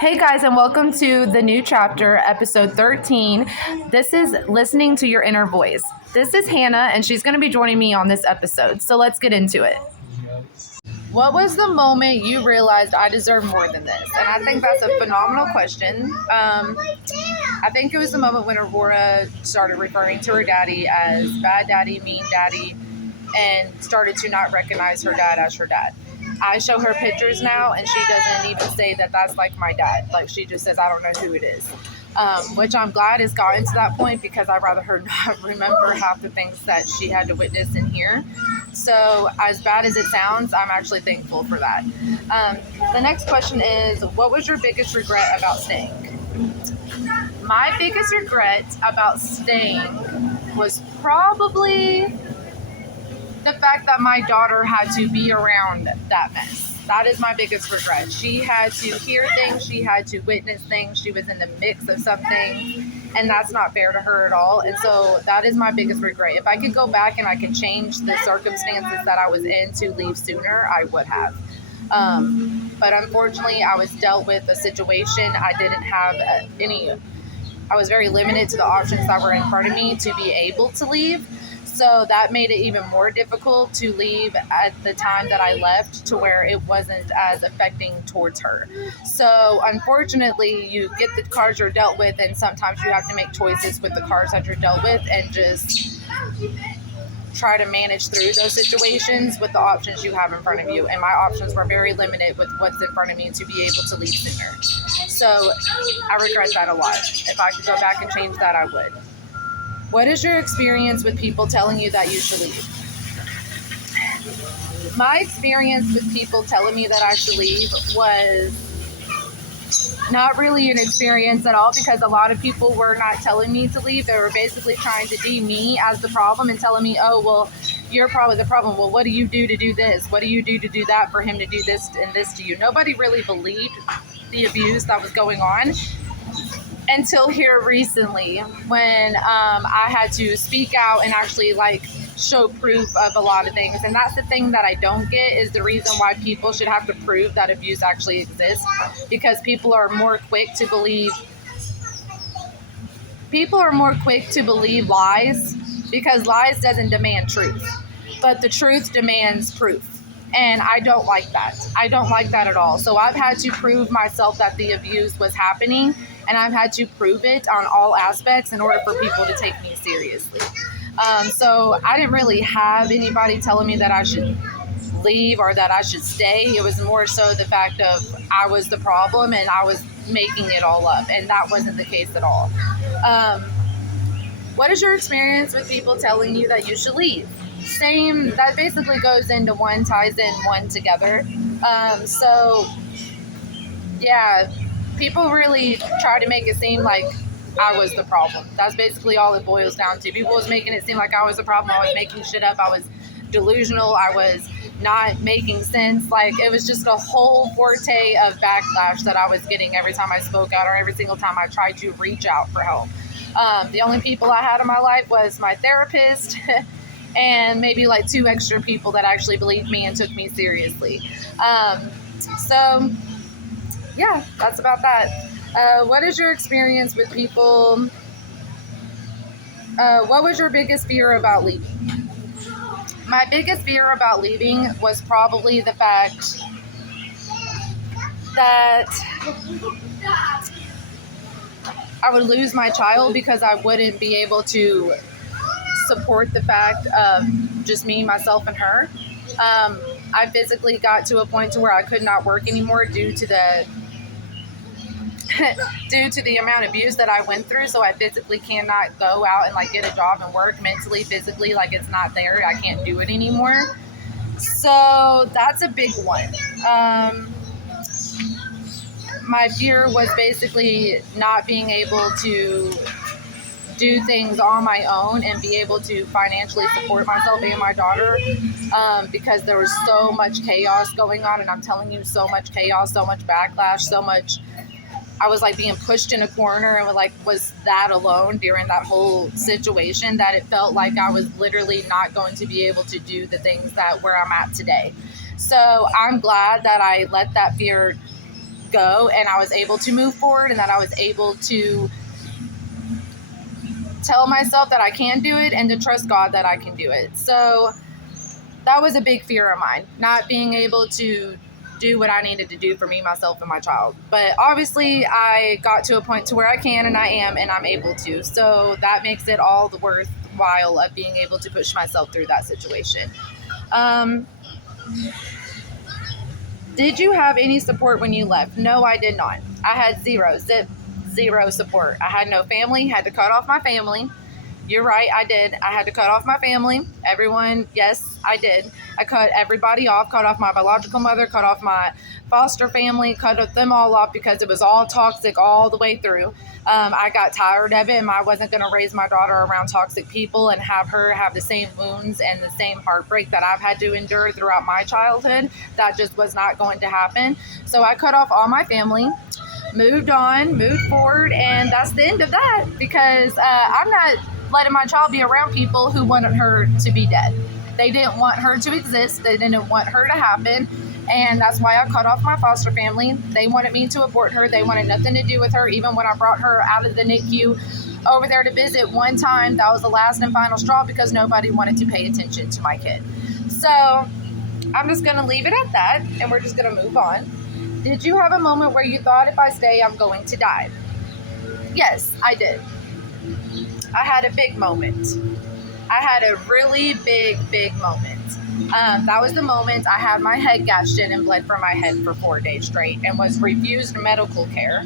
Hey guys, and welcome to the new chapter, episode 13. This is Listening to Your Inner Voice. This is Hannah, and she's going to be joining me on this episode. So let's get into it. What was the moment you realized I deserve more than this? And I think that's a phenomenal question. I think it was the moment when Aurora started referring to her daddy as bad daddy, mean daddy, and started to not recognize her dad as her dad. I show her pictures now, and she doesn't even say that that's like my dad. Like, she just says, I don't know who it is. Which I'm glad has gotten to that point, because I'd rather her not remember half the things that she had to witness and hear. So as bad as it sounds, I'm actually thankful for that. The next question is, what was your biggest regret about staying? My biggest regret about staying was probably the fact that my daughter had to be around that mess. That is my biggest regret. She had to hear things, she had to witness things, she was in the mix of something, and that's not fair to her at all. And so that is my biggest regret. If I could go back and I could change the circumstances that I was in to leave sooner, I would have. But unfortunately, I was dealt with a situation. I didn't have I was very limited to the options that were in front of me to be able to leave. So that made it even more difficult to leave at the time that I left, to where it wasn't as affecting towards her. So unfortunately, you get the cards you're dealt with, and sometimes you have to make choices with the cards that you're dealt with and just try to manage through those situations with the options you have in front of you. And my options were very limited with what's in front of me to be able to leave sooner. So I regret that a lot. If I could go back and change that, I would. What is your experience with people telling you that you should leave? My experience with people telling me that I should leave was not really an experience at all, because a lot of people were not telling me to leave. They were basically trying to deem me as the problem and telling me, oh, well, you're probably the problem. Well, what do you do to do this? What do you do to do that for him to do this and this to you? Nobody really believed the abuse that was going on until here recently, when I had to speak out and actually show proof of a lot of things. And that's the thing that I don't get, is the reason why people should have to prove that abuse actually exists, because people are more quick to believe lies, because lies doesn't demand truth, but the truth demands proof. And I don't like that. I don't like that at all. So I've had to prove myself that the abuse was happening, and I've had to prove it on all aspects in order for people to take me seriously. So I didn't really have anybody telling me that I should leave or that I should stay. It was more so the fact of I was the problem and I was making it all up, and that wasn't the case at all. What is your experience with people telling you that you should leave? Same, that basically goes into one, ties in one together. So yeah, people really try to make it seem like I was the problem. That's basically all it boils down to. People was making it seem like I was the problem. I was making shit up. I was delusional. I was not making sense. Like, it was just a whole forte of backlash that I was getting every time I spoke out, or every single time I tried to reach out for help. The only people I had in my life was my therapist and maybe like 2 extra people that actually believed me and took me seriously. So yeah, that's about that. What is your experience with people? What was your biggest fear about leaving? My biggest fear about leaving was probably the fact that I would lose my child, because I wouldn't be able to support the fact of just me, myself, and her. I physically got to a point to where I could not work anymore due to the amount of abuse that I went through. So I physically cannot go out and get a job and work mentally, physically, it's not there. I can't do it anymore. So that's a big one. My fear was basically not being able to do things on my own and be able to financially support myself and my daughter, because there was so much chaos going on. And I'm telling you, so much chaos, so much backlash, so much. I was being pushed in a corner, and was that alone during that whole situation, that it felt like I was literally not going to be able to do the things that where I'm at today. So I'm glad that I let that fear go, and I was able to move forward, and that I was able to tell myself that I can do it and to trust God that I can do it. So that was a big fear of mine, not being able to do what I needed to do for me, myself, and my child. But obviously I got to a point to where I can, and I am, and I'm able to. So that makes it all the worthwhile of being able to push myself through that situation. Did you have any support when you left? No, I did not. I had zero support. I had no family, had to cut off my family. You're right, I did. I had to cut off my family. Everyone, yes, I did. I cut everybody off, cut off my biological mother, cut off my foster family, cut them all off because it was all toxic all the way through. I got tired of it, and I wasn't going to raise my daughter around toxic people and have her have the same wounds and the same heartbreak that I've had to endure throughout my childhood. That just was not going to happen. So I cut off all my family, moved on, moved forward, and that's the end of that, because I'm not letting my child be around people who wanted her to be dead. They didn't want her to exist. They didn't want her to happen. And that's why I cut off my foster family. They wanted me to abort her. They wanted nothing to do with her. Even when I brought her out of the NICU over there to visit one time, that was the last and final straw, because nobody wanted to pay attention to my kid. So I'm just going to leave it at that, and we're just going to move on. Did you have a moment where you thought, if I stay, I'm going to die? Yes, I did. I had a big moment. I had a really big moment. That was the moment I had my head gashed in and bled from my head for 4 days straight and was refused medical care.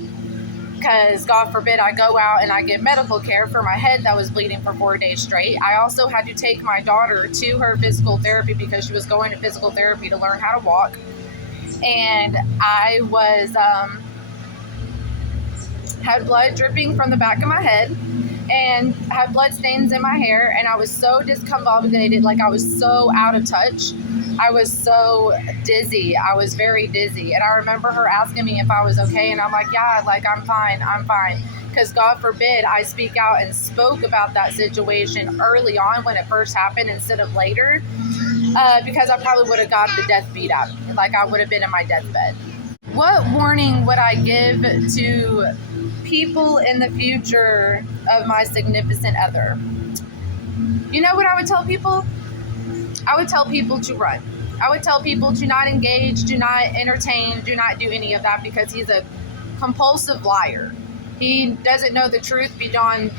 Because God forbid I go out and I get medical care for my head that was bleeding for 4 days straight. I also had to take my daughter to her physical therapy because she was going to physical therapy to learn how to walk. And I was had blood dripping from the back of my head and had blood stains in my hair, and I was so discombobulated, like I was so out of touch. I was so dizzy. I was very dizzy. And I remember her asking me if I was okay, and I'm like, yeah, like I'm fine. Because God forbid I speak out and spoke about that situation early on when it first happened instead of later, because I probably would have got the death beat out. Like I would have been in my deathbed. What warning would I give to people in the future of my significant other? You know what I would tell people? I would tell people to run. I would tell people to not engage, do not entertain, do not do any of that, because he's a compulsive liar. He doesn't know the truth beyond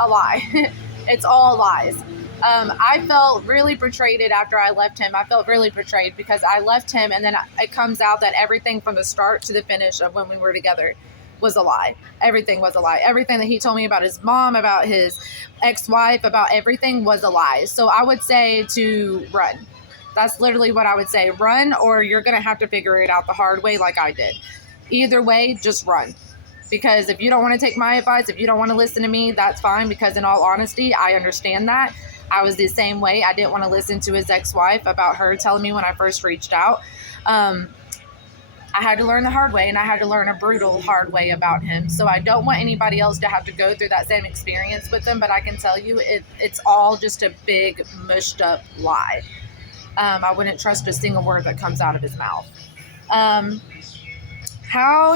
a lie. It's all lies. I felt really betrayed after I left him. I felt really betrayed because I left him, and then it comes out that everything from the start to the finish of when we were together was a lie. Everything was a lie. Everything that he told me about his mom, about his ex-wife, about everything was a lie. So I would say to run. That's literally what I would say. Run, or you're going to have to figure it out the hard way like I did. Either way, just run. Because if you don't want to take my advice, if you don't want to listen to me, that's fine. Because in all honesty, I understand that. I was the same way. I didn't want to listen to his ex-wife about her telling me when I first reached out. I had to learn the hard way, and I had to learn a brutal, hard way about him. So I don't want anybody else to have to go through that same experience with him, but I can tell you it's all just a big, mushed up lie. I wouldn't trust a single word that comes out of his mouth. How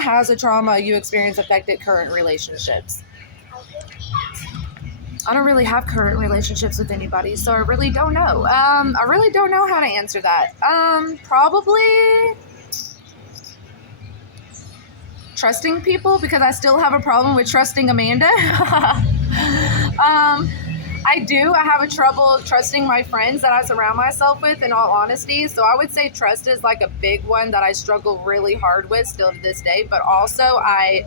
has the trauma you experienced affected current relationships? I don't really have current relationships with anybody, so I really don't know. I really don't know how to answer that. Probably trusting people, because I still have a problem with trusting Amanda. I do. I have a trouble trusting my friends that I surround myself with, in all honesty. So I would say trust is like a big one that I struggle really hard with still to this day. But also I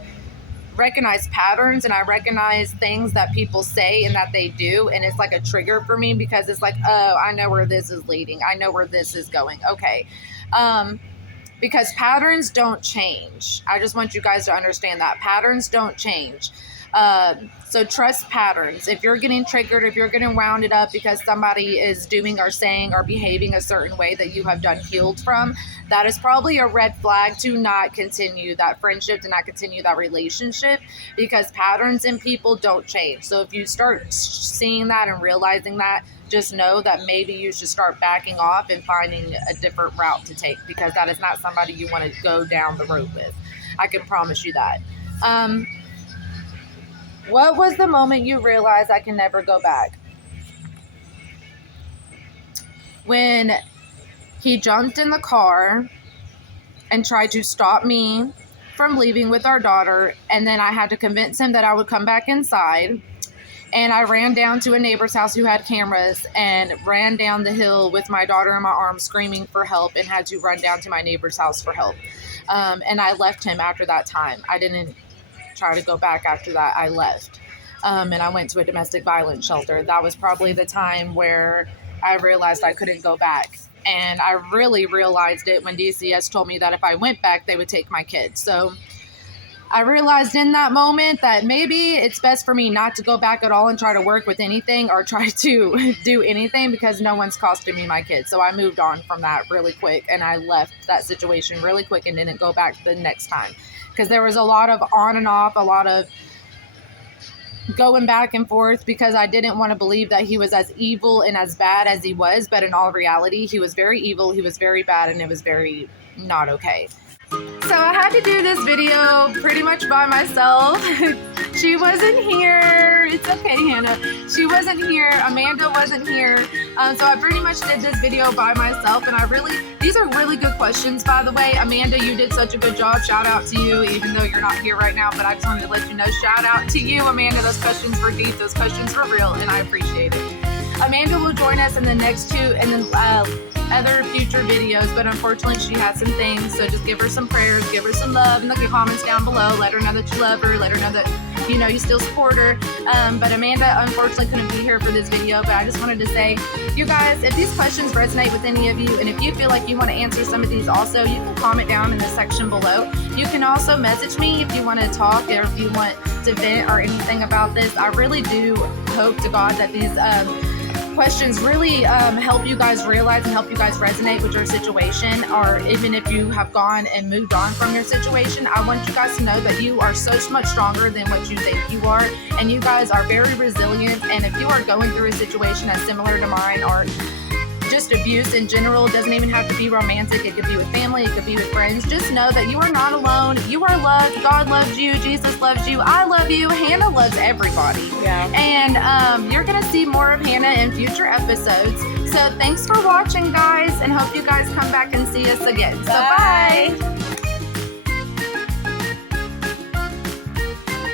recognize patterns, and I recognize things that people say and that they do, and it's like a trigger for me, because it's like, oh, I know where this is leading. I know where this is going. Okay. Because patterns don't change. I just want you guys to understand that patterns don't change. So trust patterns. If you're getting triggered, if you're getting wounded up because somebody is doing or saying or behaving a certain way that you have done healed from, that is probably a red flag to not continue that friendship, to not continue that relationship, because patterns in people don't change. So if you start seeing that and realizing that, just know that maybe you should start backing off and finding a different route to take, because that is not somebody you want to go down the road with. I can promise you that. What was the moment you realized I can never go back? When he jumped in the car and tried to stop me from leaving with our daughter, and then I had to convince him that I would come back inside. And I ran down to a neighbor's house who had cameras and ran down the hill with my daughter in my arms screaming for help, and had to run down to my neighbor's house for help. And I left him after that time. I didn't try to go back after that. I left. And I went to a domestic violence shelter. That was probably the time where I realized I couldn't go back. And I really realized it when DCS told me that if I went back, they would take my kids. So I realized in that moment that maybe it's best for me not to go back at all and try to work with anything or try to do anything, because no one's costing me my kids. So I moved on from that really quick, and I left that situation really quick and didn't go back the next time, because there was a lot of on and off, a lot of going back and forth, because I didn't want to believe that he was as evil and as bad as he was. But in all reality, he was very evil, he was very bad, and it was very not okay. So I had to do this video pretty much by myself. She wasn't here. It's okay, Hannah. She wasn't here. Amanda wasn't here. So I pretty much did this video by myself, and these are really good questions, by the way. Amanda, you did such a good job. Shout out to you, even though you're not here right now, but I just wanted to let you know, shout out to you, Amanda. Those questions were deep. Those questions were real, and I appreciate it. Amanda will join us in the next two, and then other future videos, but unfortunately she has some things, so just give her some prayers, give her some love in the comments down below. Let her know that you love her, let her know that you still support her. But Amanda unfortunately couldn't be here for this video, but I just wanted to say, you guys, if these questions resonate with any of you, and if you feel like you want to answer some of these also, you can comment down in the section below. You can also message me if you want to talk, or if you want to vent or anything about this. I really do hope to God that these questions really help you guys realize and help you guys resonate with your situation, or even if you have gone and moved on from your situation. I want you guys to know that you are so much stronger than what you think you are, and you guys are very resilient. And if you are going through a situation that's similar to mine, or just abuse in general, it doesn't even have to be romantic. It could be with family, it could be with friends. Just know that you are not alone. You are loved. God loves you. Jesus loves you. I love you. Hannah loves everybody. Yeah. And you're going to see more of Hannah in future episodes. So thanks for watching, guys, and hope you guys come back and see us again. So bye.